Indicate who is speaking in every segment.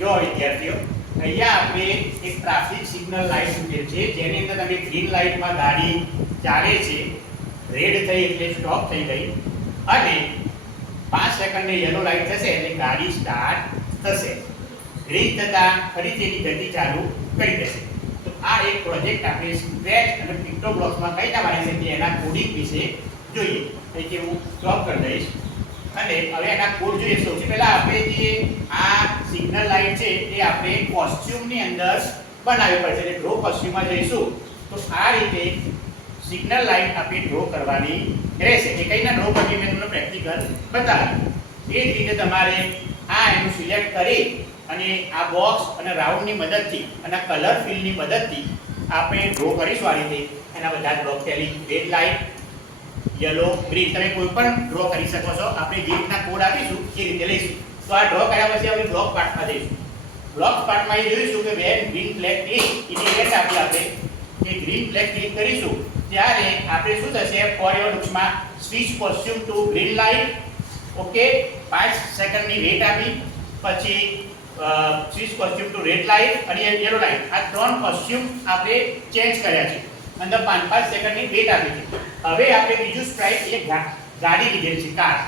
Speaker 1: જો વિદ્યાર્થીઓ, અહીંયા આપણે એક ટ્રાફિક સિગ્નલ લાઈટ મૂકેલ છે, જેની અંદર તમે ગ્રીન લાઇટમાં ગાડી ચાલે છે રેડ થઈ એટલે સ્ટોપ થઈ ગઈ, અને પાંચ સેકન્ડે યલો લાઇટ થશે એટલે ગાડી સ્ટાર્ટ થશે. ગ્રીન થતાં ફરીથી એની ગતિ ચાલુ કરી દેશે. તો આ એક પ્રોજેક્ટ આપણે સ્ક્રેચ અને પિક્ટો બ્લોક્સમાં કઈ રીતે બનાવી શકીએ એના કોડિંગ વિશે જોઈએ. એટલે હું સ્ટોપ કરી દઈશ. અને હવે એના કોડ જોઈએ. સૌથી પહેલા આપણે જે આ સિગ્નલ લાઇટ છે, એ આપણે કોસ્ચ્યુમની અંદર બનાવવી પડશે. એટલે ડ્રો કોસ્ચ્યુમમાં જઈશું. તો આ રીતે સિગ્નલ લાઇટ આપણે ડ્રો કરવાની રહેશે. એ કઈના ડ્રો કરીએ, મેં તમને પ્રેક્ટિકલ બતાવ્યું. એ જ રીતે તમારે આ એનું સિલેક્ટ કરી અને આ બોક્સ અને રાઉન્ડની મદદથી અને કલર ફિલની મદદથી આપણે ડ્રો કરીશું આ રીતે. એના બધા બ્લોક ટેલી રેડ લાઈટ યલો ગ્રીન તમે કોઈ પણ ડ્રો કરી શકો છો, આપણે જે રીતના કોડ આપીશું, એ રીતે લઈશું. તો આ ડ્રો કર્યા પછી આપણે બ્લોક પાર્ટમાં જઈશું. બ્લોક પાર્ટમાં એ જોઈશું કે when green flag click indicate આપી આપણે. કે ગ્રીન ફ્લેગ ક્લિક કરીશું, ત્યારે આપણે શું થશે? For your લુક્સમાં switch costume to green light okay પાંચ સેકન્ડની વેટ આપી. પછી switch costume to red light અને યલો લાઇટ આ ત્રણ કોસ્ચ્યુમ આપણે ચેન્જ કર્યા છે. અંદર પાંચ પાંચ સેકન્ડની વેટ આપી છે હવે આપણે બીજું સ્ટ્રાઇક એટલે ગાડી લીધેલ છે. કાર.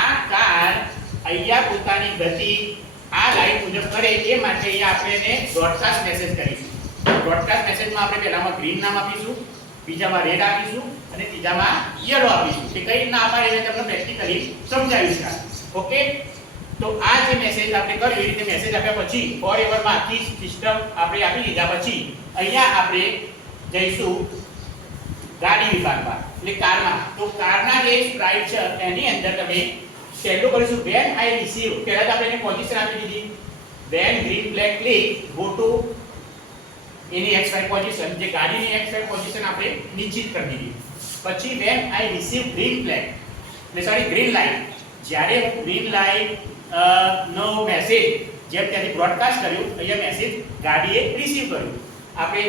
Speaker 1: આ કાર અહીંયા પોતાની ગતિ આ લાઈન મુજબ કરે એ માટે અહીંયા આપણે બ્રોડકાસ્ટ મેસેજ કરીશું. બ્રોડકાસ્ટ મેસેજમાં આપણે પહેલામાં ગ્રીન નામ આપીશું, બીજામાં રેડ આપીશું અને ત્રીજામાં યલો આપીશું. કે કઈ રીતના આપણે એને તમને પ્રેક્ટિકલી સમજાવીશું ઓકે તો આ જે મેસેજ આપણે કર્યો, એ રીતે મેસેજ આપ્યા પછી ફોર એવરમાં આખી સિસ્ટમ આપણે આપી લીધા પછી અહીંયા આપણે જઈશું. ગાડી વિભાગમાં, એટલે કારમાં. તો કારના જે સ્પ્રાઇટ છે, એની અંદર તમે પહેલું કરીશું. વેન આઈ રિસીવ પહેલા તો આપણે એને પોઝિશન આપી દીધી. When green flag click go to any X Y position જે ગાડીની એક્સ વાય પોઝિશન આપણે નિશ્ચિત કરી દીધી. પછી when I receive green flag એટલે સોરી ગ્રીન લાઇટ જ્યારે હું ગ્રીન લાઇટ નો મેસેજ જેમ ત્યાંથી બ્રોડકાસ્ટ કર્યું, અહીંયા મેસેજ ગાડીએ રિસીવ કર્યું. આપણે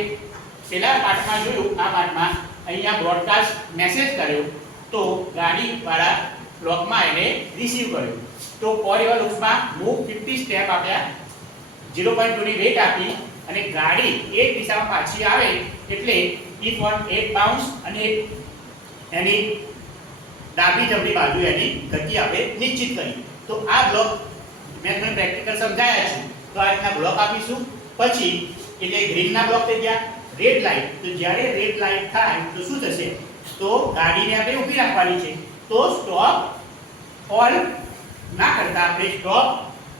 Speaker 1: પેલા પાઠમાં જોયું, આ પાઠમાં અહીંયા બ્રોડકાસ્ટ મેસેજ કર્યો, તો ગાડીવાળા બ્લોકમાં એને રિસીવ કર્યો. તો ફોર એવર લુક્સમાં મૂવ 50 સ્ટેપ આપ્યા ઝીરો પોઈન્ટ ટુની વેટ આપી, અને ગાડી એક દિશામાં પાછી આવે એટલે ઇફ ઓન એક બાઉન્સ અને એની ડાબી જમણી બાજુ એની ગતિ આપણે નિશ્ચિત કરી. તો આ બ્લોક મેં તમને પ્રેક્ટિકલ સમજાયા છે. તો આ રીતના બ્લોક આપીશું. પછી એટલે ગ્રીનના બ્લોક થઈ ગયા. રેડ લાઇટ તો જ્યારે રેડ લાઇટ થાય, તો શું થશે? તો ગાડીને આપણે ઊભી રાખવાની છે. તો સ્ટોપ ઓલ ના કરતા આપણે stop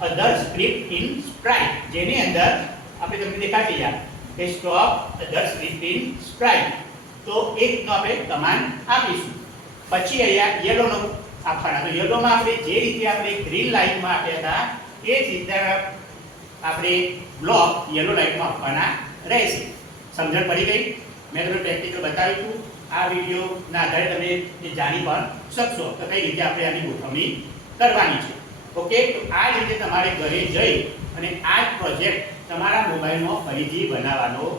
Speaker 1: other script in sprite જેની અંદર આપણે તમને દેખાતી યાર કે stop other script in sprite તો એકનો આપણે કમાન્ડ આપીશું. પછી અહીંયા યલોનો આપવાના. તો યલોમાં આપણે જે રીતે આપણે ગ્રીન લાઇટમાં આપ્યા હતા, એ જ રીતે આપણે બ્લોક યલો લાઇટમાં આપવાના રહેશે. સમજણ પડી ગઈ. મેં તમને પ્રેક્ટિકલ બતાવ્યું હતું આ વિડીયોના આધારે તમે એ જાણી પણ શકશો. તો કઈ રીતે આપણે આની ગોઠવણી કરવાની છે? ઓકે? તો આ રીતે તમારે ઘરે જઈ અને આ પ્રોજેક્ટ તમારા મોબાઈલમાં ફરીથી બનાવવાનો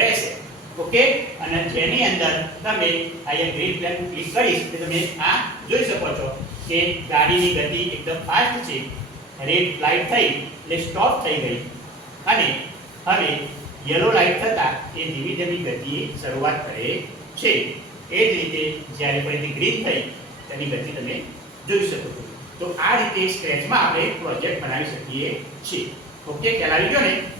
Speaker 1: રહેશે. ઓકે? અને જેની અંદર તમે અહીંયા ગ્રીન પ્લેન ક્લિક કરીશ તો તમે આ જોઈ શકો છો કે ગાડીની ગતિ એકદમ ફાસ્ટ છે. રેડ લાઇટ થઈ એટલે સ્ટોપ થઈ ગઈ. અને હવે યલો લાઇટ થતાં એ ધીમી ધીમી ગતિએ શરૂઆત કરે છે. એ જ રીતે જ્યારે પણ તે ગ્રીન થઈ, તેની ગતિ તમે જોઈ શકો છો. તો આ રીતે સ્ક્રેચમાં આપણે પ્રોજેક્ટ બનાવી શકીએ છીએ. ઓકે, ખ્યાલ આવી ગયો ને?